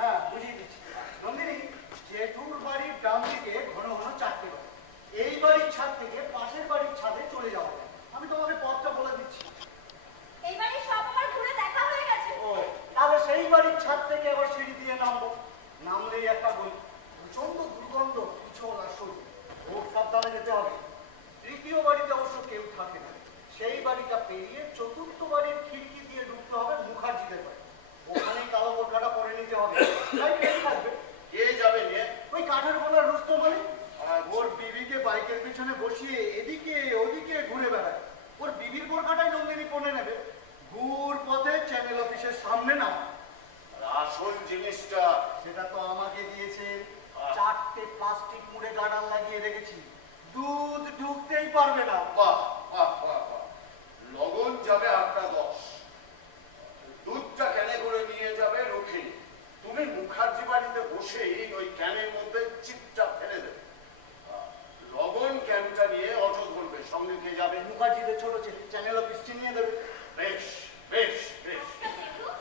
হ্যাঁ বুঝিয়ে দিচ্ছি। নন্দিনী, জেঠুর বাড়ির ডান দিকে ঘন ঘন 4টে বাড়ি, এই বাড়ির ছাদ থেকে পাশের বাড়ির ছাদে চলে যাওয়া যায়। আমি তোমাকে পথটা বলে দিচ্ছি। এই বাড়ির সব আমার ঘুরে দেখা হয়ে গেছে। ও, তাহলে সেই বাড়ির ছাদ থেকে আবার সিঁড়ি দিয়ে নামবো। নামলেই একটা গলি, প্রচন্ড দুর্গন্ধ, পিছল আর সরু, খুব সাবধানে যেতে হবে। তৃতীয় বাড়িতে অবশ্য কেউ থাকে না। সেই বাড়িটা পেরিয়ে চতুর্থ বাড়ির খিড়কি দিয়ে ঢুকতে হবে মুখার্জিদের বাড়ি। ওখানে কালো বোরখাটা পরে নিতে হবে। তাই কে থাকবে? কে যাবে নিয়ে? ওই কাঠের গোলার রুস্তম আলী। ওর বিবিকে বাইকের পিছনে বসিয়ে এদিকে ওদিকে ঘুরে বেড়ায়। ওর বিবির বোরখাটাই নন্দিনী পরে নেবে। ঘুর পথে চ্যানেল অফিসের সামনে না। আসল জিনিসটা সেটা তো আমাকে দিয়েছে। 4টে প্লাস্টিক মুড়ে গার্ডার লাগিয়ে রেখেছি, দুধ ঢুকতেই পারবে না। বাহ বাহ বাহ বাহ। লগন যাবে 8টা 10, দুধটা ক্যানে করে নিয়ে যাবে রক্ষিণী। তুমি মুখার্জি বাড়িতে বসেই ওই ক্যানের মধ্যে চিপটা ফেলে দেবে। লগন ক্যানটা নিয়ে অটো ধরবে, সঙ্গে কে যাবে? মুখার্জিদের ছোট ছেলে, চ্যানেল অফিস চিনিয়ে দেবে। বেশ বেশ বেশ।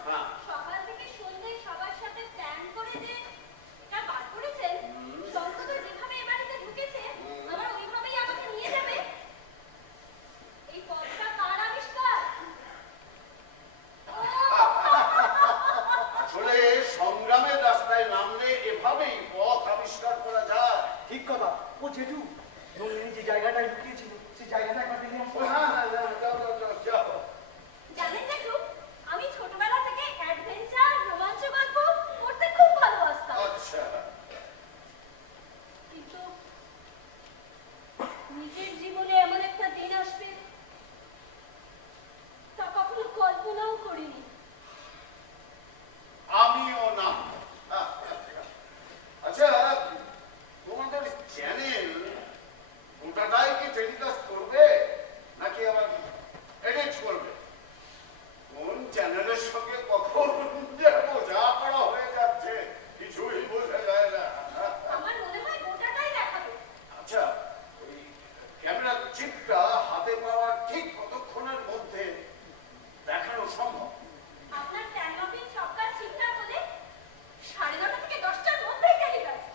হ্যাঁ, সকাল থেকে সন্ধ্যে সবার সাথে প্ল্যান করে যে এটা বার করেছেন, অন্তত যেভাবে এ বাড়িতে ঢুকেছে আমার ওইভাবেই আমাকে নিয়ে যাবে। এই পথটা কার আবিষ্কার? আসলে সংগ্রামের রাস্তায় নামলে এভাবেই পথ আবিষ্কার করা যায়। ঠিক কথা। ও জেঠু, নন্দিনী যে জায়গাটায় লুকিয়েছিল সেই জায়গাটা একবার দেখে আসবো। হ্যাঁ হ্যাঁ, যাও যাও যাও যাও। জানেন জেঠু, আমি ছোটবেলা থেকে অ্যাডভেঞ্চার, রোমাঞ্চ গল্প পড়তে খুব ভালোবাসতাম। আচ্ছা, কিন্তু নিজের জীবনে এমন একটা দিন আসবে তা কখনো কল্পনাও করিনি। আমিও না। আচ্ছা, তোমাদের চ্যানেল গোটাটাই কি টেলিকাস্ট করবে নাকি আবার এডিট করবে? কোন চ্যানেলের সঙ্গে কখন যে বোঝা পড়া হয়ে যাচ্ছে কিছুই বোঝা যায় না। আমার মনে হয় গোটাটাই দেখাবে। আচ্ছা, ওই ক্যামেরার চিপটা হাতে পাওয়ার ঠিক কতক্ষণের মধ্যে দেখানো সম্ভব? আপনার ট্যানলপিন সব কাজ ঠিকঠাক হলে 9:30 থেকে 10টার মধ্যেই টেলিকাস্ট।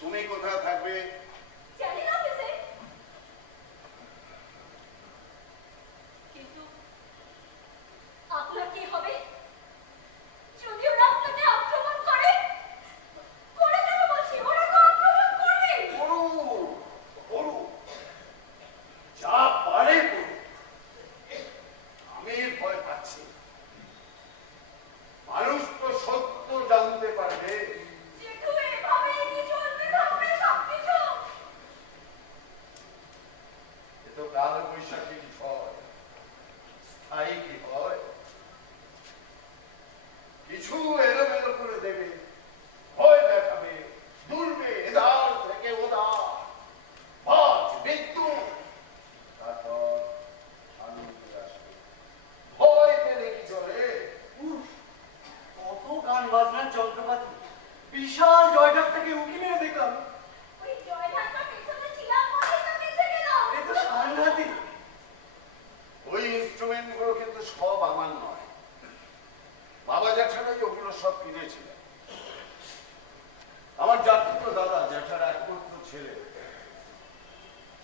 তুমি কোথায় থাকবে? চ্যানেল অফিসে। কিন্তু আপনার কি হবে যদি ওরা আপনাকে আক্রমণ করে? করে কেন বলছি, ওরা তো আক্রমণ করবে। করুক, করুক, যা পারে করুক। আমি ভয় পাচ্ছি। মানুষ তো সত্য জানতে পারবে। জেঠু, এভাবেই কি চলতে থাকবে সবকিছু? এ তো কাল বৈশাখী ঝড়, স্থায়ী কি হয়? কিছু এলোমেলো করে দেবে, ভয় দেখাবে, দুলবে এধার থেকে ওধার, বাজ বিদ্যুৎ, তারপর শান্তি আসবে। ভয় পেলে কি চলে? উফ, কত গান বাজনার যন্ত্রপাতি। বিশাল জয়ঢাকটাকে উঁকি মেরে দেখলাম। ওই জয়ঢাকার পেছনে ছিলাম বলেই তো বেঁচে গেলাম। এ তো সাংঘাতিক। ওই ইনস্ট্রুমেন্ট গুলো কিন্তু সব আমার নয়, বাবা জ্যাঠারাই ওগুলো সব কিনেছিলেন। আমার জাতীয় দাদা জ্যাঠার একমাত্র ছেলে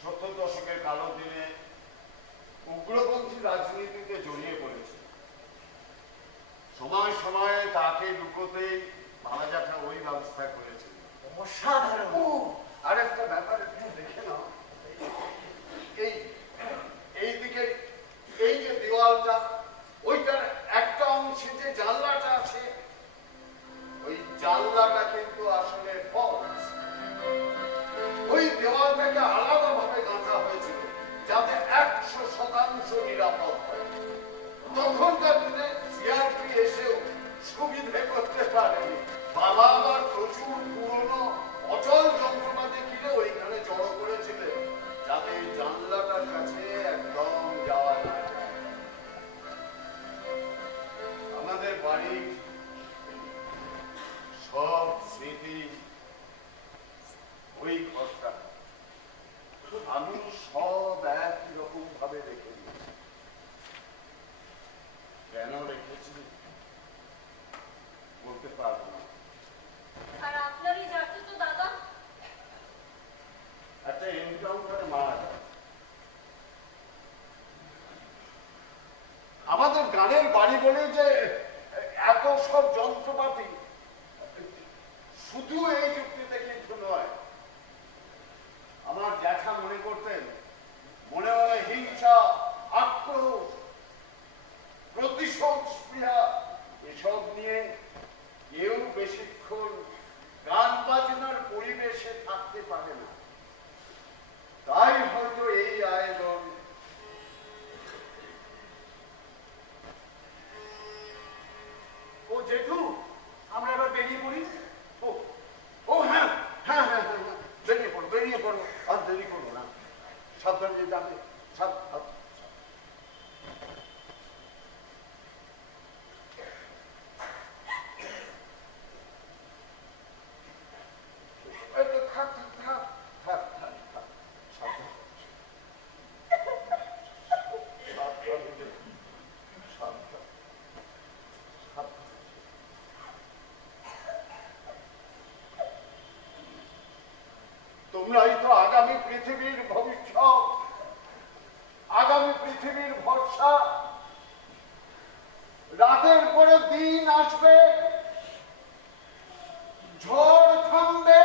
70 দশকের কালো দিনে উগ্রপন্থী রাজনীতিতে জড়িয়ে পড়েছে। সময় সময়ে তাকে লুকোতেই বাবা জ্যাঠা ওই ব্যবস্থা করেছিল। অসাধারণ। আর একটা ব্যাপার একটু দেখে নাও, এই এই দিকে এই যে দেওয়ালটা, ওইটার একটা অংশে যে জানলাটা আছে, ওই জানলাটা কিন্তু আসলে ফলস। ওই দেওয়ালটাকে আলাদাভাবে গাঁথা হয়েছিল যাতে 100% নিরাপদ হয়। তখনকার দিনে সিআরপি এসেও সুবিধে করতে পারেনি। বাবা আবার প্রচুর পুরনো অচল যন্ত্রপাতি কিনে ওইখানে জড়ো করেছিলেন যাতে এই জানলাটার কাছে একদম যাওয়া না যায়। আমাদের বাড়ির সব স্মৃতি ওই ঘরটা আমি সব একই রকম ভাবে রেখে দিয়েছি। কেন রেখেছি? বলি যে এত সব যন্ত্রপাতি শুধু এই যুক্তিতে কিন্তু নয়। আমার জ্যাঠা মনে করতেন মনে মনে হিংসা, আক্রোশ, প্রতিশোধ স্পৃহা এসব নিয়ে কেউ বেশিক্ষণ গান বাজনার পরিবেশে থাকতে পারে না। তাই হয়তো এই আয়োজন। ও জেঠু, আমরা এবার বেরিয়ে পড়ি। ও হ্যাঁ হ্যাঁ হ্যাঁ হ্যাঁ হ্যাঁ, বেরিয়ে পড়ো আর দেরি করবো না। সাবধানে যাবে। তোমরাই তো আগামী পৃথিবীর ভবিষ্যৎ, আগামী পৃথিবীর ভরসা। রাতের পরে দিন আসবে, ঝড় থামবে,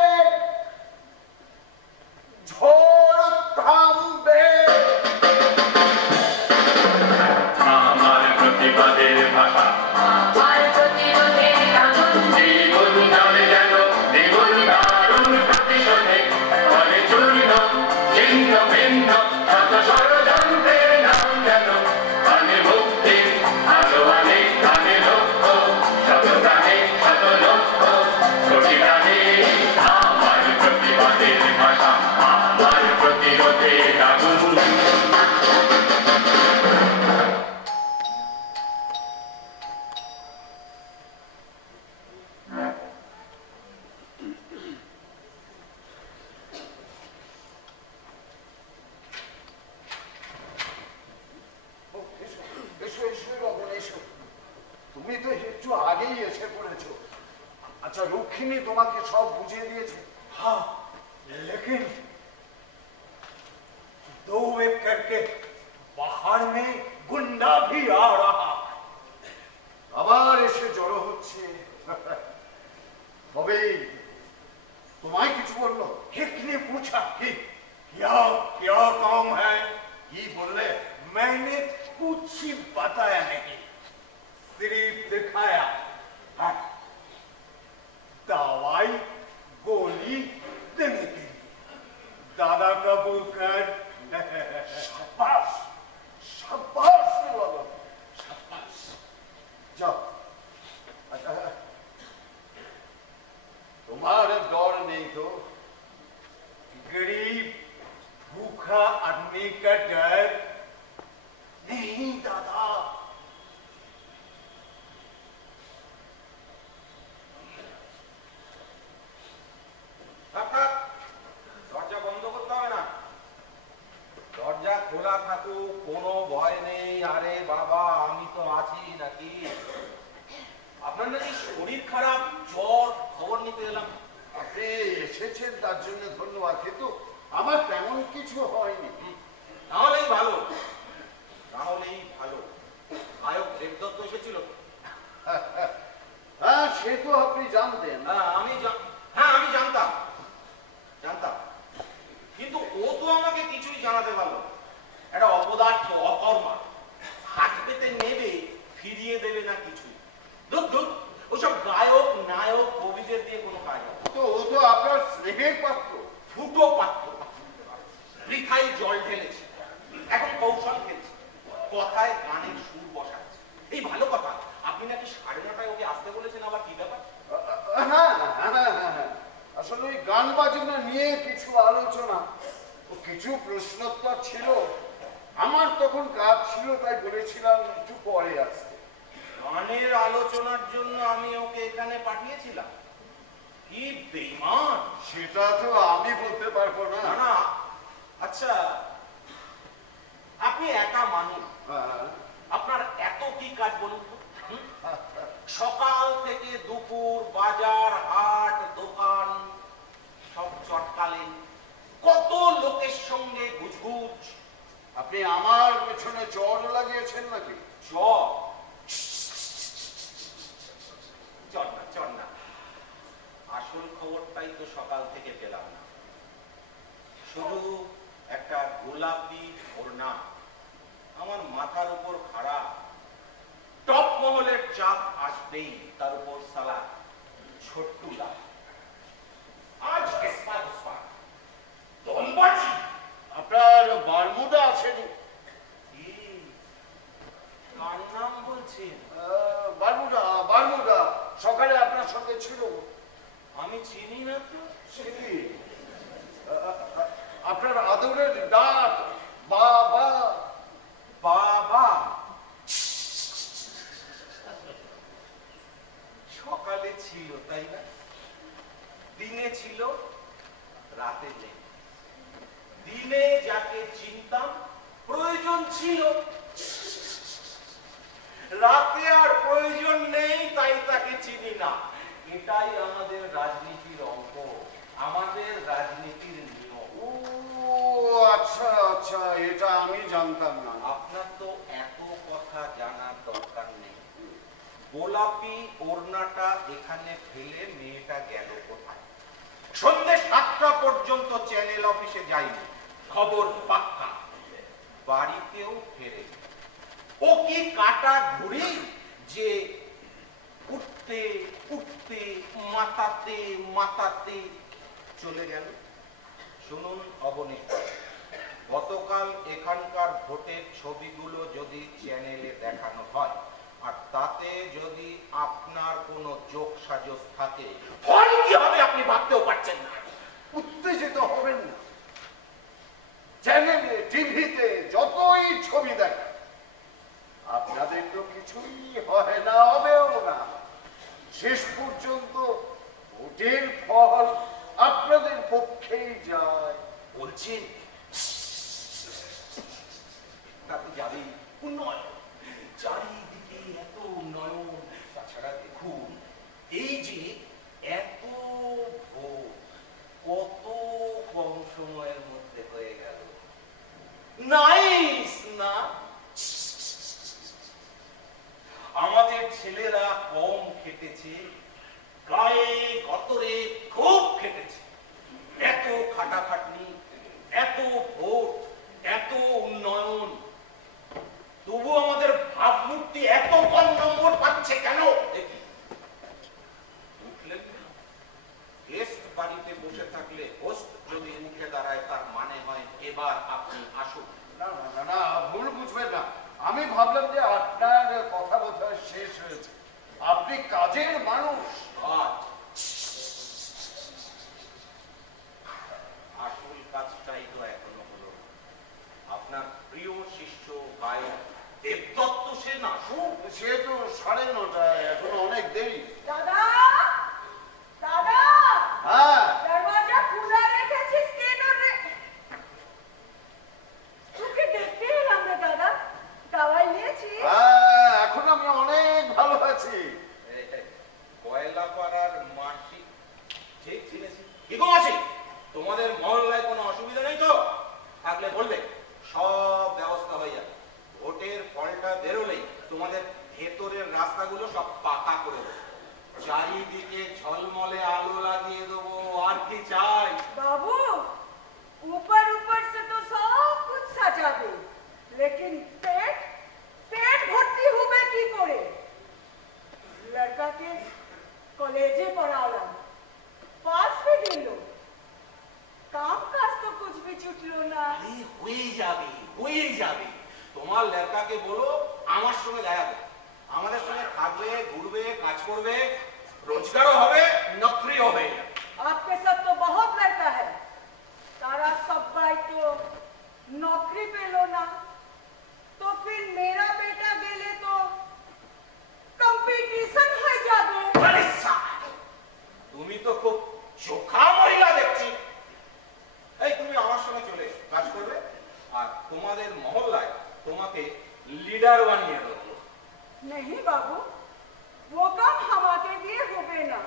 ঝড় থামবে। আমার প্রতিবাদের ভাষা, আমার প্রতিরোধের আগুন, দ্বিগুণ জ্বলে যেন দ্বিগুণ দারুণ প্রতিশোধে করে চূর্ণ ছিন্ন ভিন্ন শত ষড়যন্ত্রের নাম যেন আনে মুক্তি আলো আনে আনে লক্ষ্য শত প্রাণে শত লক্ষ্য কোটি প্রাণে। আমার প্রতিবাদের ভাষা, আমার প্রতিরোধের আগুন। তুমি তো একটু আগেই এসে পড়েছো। আচ্ছা, রক্ষিণী তোমাকে সব বুঝিয়ে দিয়েছে? हाँ, लेकिन दो एक करके बाहर में गुंडा भी आ रहा। আবার এসে জড়ো হচ্ছে। তবে তোমায় কিছু বললো? एक ने पूछा कि क्या क्या काम है। কি বললে? मैंने कुछ ही बताया नहीं, सिर्फ दिखाया। हाँ, दवाई गोली देने के लिए दादा का बुकर। শাবাশ, শাবাশ রে বাবা, শাবাশ। যাও। আচ্ছা, তোমার ডর নেই তো? गरीब भूखा आदमी का डर नहीं दादा। দরজা বন্ধ করতে হবে না, দরজা খোলা থাকুক, কোনো ভয় নেই। আরে বাবা, আমি তো আছি নাকি? আপনার নাকি শরীর খারাপ, জ্বর, খবর নিতে এলাম। আপনি এসেছেন তার জন্য ধন্যবাদ, কিন্তু আমার তেমন কিছু হয়নি। তাহলেই ভালো, তাহলেই ভালো। নায়ক দেবদত্ত এসেছিল? হ্যাঁ, সে তো আপনি জানতেন। হ্যাঁ, আমি জানতাম। কিন্তু ও তো আমাকে কিছুই জানাতে পারলো না। একটা অপদার্থ, অকর্মা, হাত পেতে নেবে, ফিরিয়ে দেবে না কিছু। ওসব গায়ক নায়ক কবিদের দিয়ে কোনো কাজ হবে না। তো ও তো আপনার স্নেহের পাত্র। ফুটো পাত্র, বৃথায় জল ঢেলেছে, এখন কৌশল খেলছে, কথায় গানের সুর বসাচ্ছে। এই ভালো কথা। আপনি নাকি 9:30 ওকে আসতে বলেছেন, আবার কি ব্যাপার? হ্যাঁ হ্যাঁ হ্যাঁ হ্যাঁ, আসলে ওই গান বাজনা নিয়ে কিছু আলোচনা ও কিছু প্রশ্নোত্তর ছিল। আমার তখন কাজ ছিল, তাই বলেছিলাম একটু পরে আসতে। গানের আলোচনার জন্য আমি ওকে এখানে পাঠিয়েছিলাম? কি বেঈমান! সেটা তো আমি বলতে পারবো না। না না, আচ্ছা, আপনি একা মানুষ, আপনার এত কি কাজ বলুন তো? সকাল থেকে দুপুর বাজার হাট দোকান সব চটকালেন, কত লোকের সঙ্গে গুজগুজ। আপনি আমার পেছনে চড় লাগিয়েছেন নাকি? চর? একটাই তো সকাল থেকে পেলাম না, শুধু একটা গোলাপি ওড়না আমার মাথার উপর খাড়া। টপ মহলের চাপ আসবেই, তার উপর সালা ছোট্টু লাভ। আজ দলবাজি আপনার বারমুডা আছেনি? কার নাম বলছেন? বারমুডা, বারমুডা সকালে আপনার সঙ্গে ছিল। আমি চিনি না তো। চিনি? আপনার আদরের ডাক বাবা। বাবা সকালে ছিল তাই না? দিনে ছিল, রাতে নেই। দিনে যাকে চিনতাম প্রয়োজন ছিল, রাতে আর প্রয়োজন নেই, তাই তাকে চিনি না। এটাই আমাদের রাজনীতির অঙ্ক, আমাদের রাজনীতির নিয়ম। ও আচ্ছা আচ্ছা, এটা আমি জানতাম না। আপনার তো এত কথা জানার দরকার নেই। গোলাপি ওড়নাটা এখানে ফেলে মেয়েটা গেল কোথায়? সন্ধ্যে 7টা পর্যন্ত চ্যানেল অফিসে যায়নি, খবর পাক্কা। বাড়িতেও ফেরে। ও কি কাটা ঘুড়ি যে উঠতে উঠতে মাতাতে মাতাতে চলে গেল? শুনুন অবনীশ, গতকাল এখানকার ভোটের ছবিগুলো যদি চ্যানেলে দেখানো হয় আর তাতে যদি আপনার কোনো যোগ সাজস থাকে, ফল কি হবে আপনি ভাবতেও পারছেন না। উত্তেজিত হবেন না। চ্যানেলে টিভিতে যতই ছবি দেখেন, আপনাদের তো কিছুই হয় না, হবেও না। শেষ পর্যন্ত ভোটের ফল আপনাদের পক্ষেই যায়। বলছেন তাতে যাবেই উন্নয়ন, চারিদিকে এত উন্নয়ন। তাছাড়া দেখুন, এই যে এত ভোট কত কম সময়ের মধ্যে হয়ে গেল। নাইস না? আমাদের ছেলেরা কম খেটেছে, গায়ে গতরে খুব খেটেছে। এত খাটাখাটনি, এত ভোট, এত উন্নয়ন, তবু আমাদের ভাবমূর্তি এত কম নম্বর পাচ্ছে কেন? দেখি উঠলেন না? গেস্ট বাড়িতে বসে থাকলে হোস্ট যদি উঠে দাঁড়ায় তার মানে হয় এবার আপনি আসুন। না না না না, ভুল বুঝবেন না। আমি ভাবলাম যে আপনার কথা বোধহয় শেষ হয়েছে। আপনি কাজের মানুষ। আসল কাজটাই তো এখনো হলো না। আপনার প্রিয় শিষ্য গায়ক দেবদত্ত সেন আসুন। সে তো 9:30, এখনো অনেক দেরি। দাদা দাদা হ্যাঁ দরজা খোলা রেখেছিস কেন রে? তোকে দেখতে এলাম রে দাদা। দাওয়াই নিয়েছিস? হ্যাঁ, এখন আমি অনেক ভালো আছি। কয়লাপাড়ার মাসি ঠিক চিনেছি। কি গো মাসি, তোমাদের মহল্লায় কোনো অসুবিধা নেই তো? থাকলে বলবে, সব ব্যবস্থা হয়ে যাবে। ভোটের ফলটা বেরোলেই তোমাদের ভেতরের রাস্তাগুলো সব পাকা করে দেবো, চারিদিকে ঝলমলে আলো লাগিয়ে দেবো। আর কি চাই? बाबू ऊपर ऊपर से तो सब कुछ सजाबे, लेकिन पेट पेट भर्ती होबे की करे? लड़का के कॉलेजे पढ़ालाम, पास भी दिल, काम काज तो कुछ भी छुटलो ना। আরে হয়ে যাবে, হয়ে যাবে। তোমার লেখাকে বলো আমার সঙ্গে দেখা করো। আমাদের সঙ্গে থাকবে, ঘুরবে, কাজ করবে, রোজগারও হবে, নকরিও হয়ে যাবে। आपके साथ तो बहुत लड़का है, तारा सब भाई तो नौकरी पे लो ना, तो फिर मेरा बेटा गेले तो कंपटीशन हो जाबे। আরে সাত, তুমি তো খুব চোখা মহিলা দেখছি। এই তুমি আমার সঙ্গে চলে এসো, কাজ করবে, আর তোমাদের মহল্লায় তোমাকে লিডার বানিয়ে দেবো। नहीं बाबू, वो काम हमारे लिए होबे ना।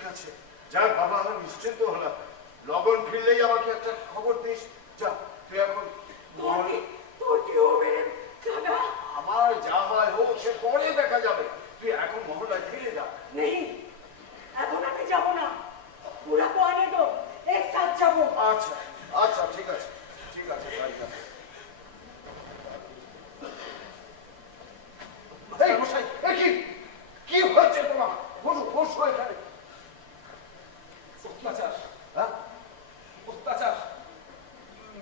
ঠিক আছে, যাক বাবা, নিশ্চিন্ত হলাম। লগন ফিরলেই আমাকে একটা খবর দিস। যা, তুই এখন আমার যা হয় হোক, সে পরে দেখা যাবে। তুই এখন মহল্লায় ফিরে যা। नहीं, এখন আমি যাব না। पूरा को आने दो, एक साथ जाबो। আচ্ছা আচ্ছা, ঠিক আছে ঠিক আছে, তাই যা। এই মশাই, কি হয়েছে তোমার? বসো বসো এখানে। অত্যাচার, হ্যাঁ? অত্যাচার,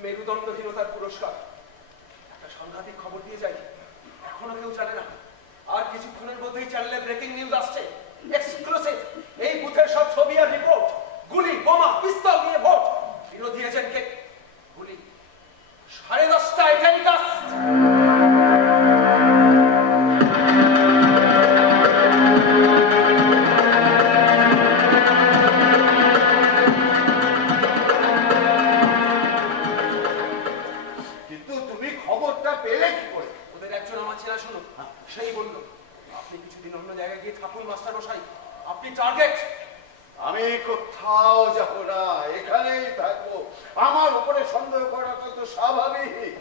মেরুদণ্ডহীনতার পুরস্কার। একটা সাংঘাতিক খবর দিয়ে যাই, এখনো কেউ জানে না। আর কিছুক্ষণের মধ্যেই চ্যানেলে ব্রেকিং নিউজ আসছে, এক্সক্লুসিভ। এই বুথের সব ছবি আর রিপোর্ট। গুলি, বোমা, পিস্তল দিয়ে ভোট। বিরোধী এজেন্টকে গুলি। 10:30টায় টেলিকাস্ট। কিন্তু তুমি খবরটা পেলে কি করে? ওদের একজন আমার চেনাশোনা, সেই বলল, আপনি কিছুদিন অন্য জায়গায় গিয়ে থাকুন মাস্টার মশাই, আপনি টার্গেট। আমি কোথাও যাব না, এখানেই থাকবো। আমার উপরে সন্দেহ করাটা তো স্বাভাবিক।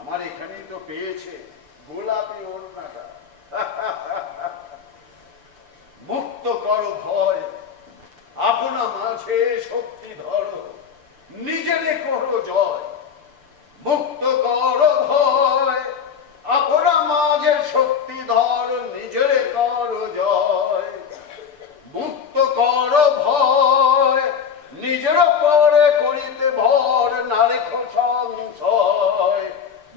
আমার এখানেই তো পেয়েছে গোলাপি ওড়নাটা। মুক্ত করো ভয়, আপনা মাঝে শক্তি ধরো, নিজেরে করো জয়। মুক্ত করো ভয়, আপনা মাঝে শক্তি ধর, নিজেরে করো জয়। মুক্ত কর ভয়, নিজের পরে করিতে ভর, না রেখো সংশয়।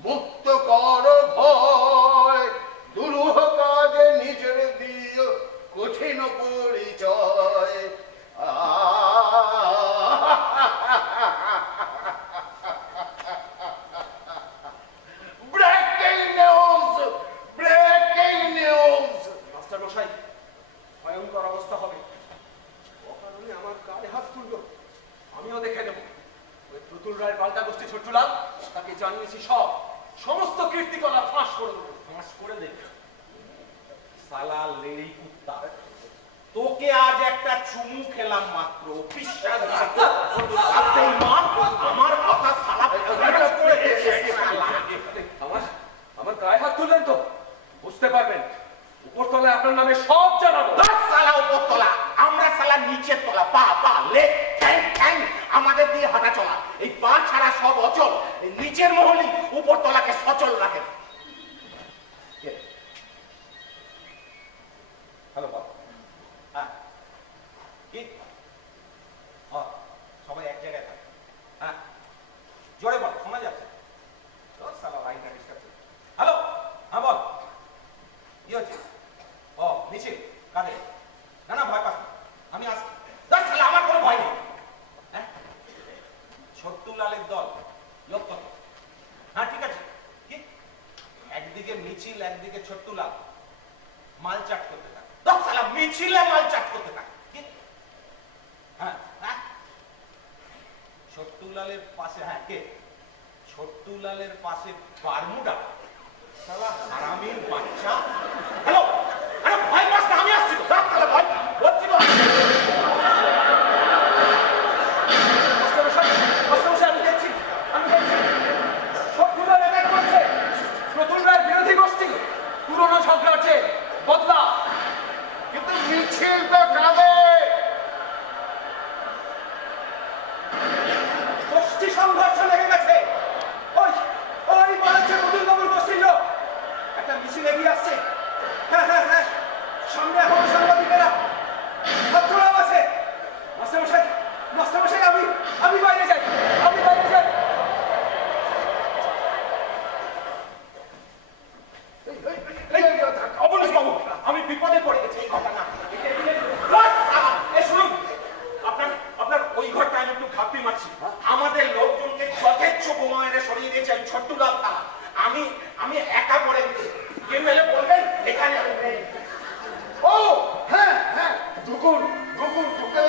মুক্ত কর ভয়, দুরূহ কাজে নিজের দিও কঠিন পরিচয়। Breaking news, breaking news. Master মশাই, ভয়ঙ্কর অবস্থা হবে। অকারণে আমার গায়ে হাত তুলল, আমিও দেখে নেব। ওই প্রতুল রায়ের পাল্টা গোষ্ঠী ছোট্টুলাল, তাকে জানিয়েছি সমস্ত কীর্তিকলাপ ফাঁস করে দেবো। ফাঁস করে দেবে সালা লেড়ি কুত্তা। তোকে আজ একটা চুমু খেলাম মাত্র, আমার কথা সালা আমার গায়ে হাত তুললেন তো বুঝতে পারবেন। উপরতলায় আপনার নামে সব জানাবো। সালা উপরতলা, আমরা সালা নিচের তলা। পা পা, লেগ, ঠ্যাং ঠ্যাং, আমাদের দিয়ে হাঁটা চলা। এই পা ছাড়া সব অচল। এই নিচের মহলই উপরতলাকে সচল রাখে। হ্যালো বাবা, হ্যাঁ কি সবাই এক জায়গায় থাকে? হ্যাঁ জোরে বল, শোনা যাচ্ছে। সালা লাইনটা ডিস্টার্ব। হ্যালো, হ্যাঁ বল, কি হচ্ছে? ও মিছিল কাদের? না না, ভয় পাস না, আমি আসছি। সালা আমার কোনো ভয় নেই। হ্যাঁ, ছোট্টুলালের দল লোক কত? হ্যাঁ ঠিক আছে। কি একদিকে মিছিল, একদিকে ছোট্টুলাল মাল চাট করতে থাকে। সালা মিছিলে মাল চাট করতে থাকে। কি? হ্যাঁ হ্যাঁ, ছোট্টুলালের পাশে, হ্যাঁ কে? ছোট্টুলালের পাশে বারমুডা। সালা হারামির বাচ্চা। হ্যালো, আরে ভয় পাস না, আমি আসছি তো। সালা ভয় বলছি তো। আমি দেখছি ছোট্টুলাল অ্যাটাক করছে। প্রতুল রায়ের বিরোধী গোষ্ঠী পুরনো ঝগড়াছে বদলা। কিন্তু মিছিল তো কাদের? গোষ্ঠী সংঘর্ষ লেগে গেছে। ওই বলেছে প্রতুল বাবুর গোষ্ঠীর লোক। একটা মিছিল এগিয়ে আসছে। হ্যাঁ হ্যাঁ হ্যাঁ, সামনে এখনো সাংবাদিকেরা ছাত্ররাও আছে। মাস্টারমশাই, মাস্টারমশাই, আমি বাইরে যাই, আমি বাইরে যাই। অবনীশ বাবু, আমি বিপদে পড়ে গেছি। এই ঘটনা শুনুন, আপনার ওই ঘরটা আমি একটু ঘাপটি মারছি। আমাদের লোকজনকে যথেচ্ছ বোমা মেরে সরিয়ে দিয়েছে আমি ছোট্টুলাল থানা। আমি একা পড়ে গেছি। কেউ এলে বলবেন এখানে আমি নেই। ও হ্যাঁ হ্যাঁ, দুগুন দুগুন ঢুকে